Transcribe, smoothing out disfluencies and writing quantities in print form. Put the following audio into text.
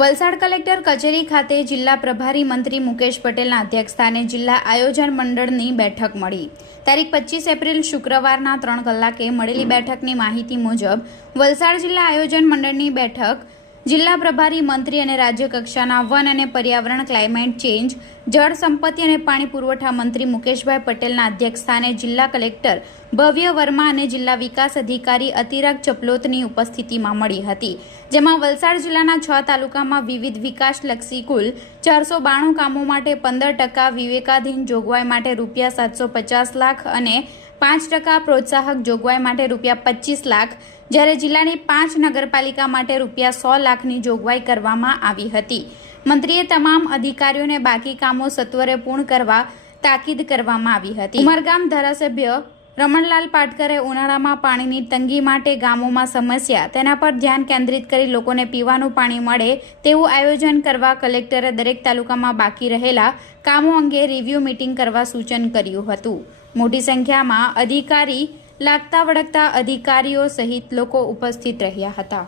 Valsad collector કચેરી ખાતે જિલ્લા પ્રભારી મંત્રી મુકેશ પટેલના અધ્યક્ષસ્થાને જિલ્લા આયોજન મંડળની બેઠક મળી। તારીખ 25 એપ્રિલ શુક્રવારના 3 કલાકે મળેલી બેઠકની માહિતી મુજબ વલસાડ જિલ્લા આયોજન મંડળની બેઠક જિલ્લા પ્રભારી મંત્રી અને રાજ્ય કક્ષાના વન અને પર્યાવરણ, ક્લાઇમેટ ચેન્જ, જળ સંપત્તિ અને પાણી પુરવઠા મંત્રી મુકેશભાઈ પટેલના અધ્યક્ષસ્થાને જિલ્લા કલેક્ટર ભવ્ય વર્મા અને જિલ્લા વિકાસ અધિકારી અતિરાગ ચપલોતની ઉપસ્થિતિમાં મળી હતી, જેમાં વલસાડ જિલ્લાના 6 તાલુકામાં વિવિધ વિકાસલક્ષી કુલ 492 કામો માટે 15% વિવેકાધીન જોગવાઈ માટે ₹750 લાખ અને 5% પ્રોત્સાહક જોગવાઈ માટે ₹25 લાખ, જ્યારે જિલ્લાની 5 નગરપાલિકા માટે ₹100 લાખની જોગવાઈ કરવામાં આવી હતી। મંત્રીએ તમામ અધિકારીઓને બાકી કામો સત્વરે પૂર્ણ કરવા તાકીદ કરવામાં આવી હતી। ઉમરગામ ધારાસભ્ય રમણલાલ પાટકરે ઉનાળામાં પાણીની તંગી માટે ગામોમાં સમસ્યા તેના પર ધ્યાન કેન્દ્રિત કરી લોકોને પીવાનું પાણી મળે તેવું આયોજન કરવા કલેક્ટરે દરેક તાલુકામાં બાકી રહેલા કામો અંગે રિવ્યુ મીટિંગ કરવા સૂચન કર્યું હતું। મોટી સંખ્યામાં અધિકારી લાગતા વળગતા અધિકારીઓ સહિત લોકો ઉપસ્થિત રહ્યા હતા।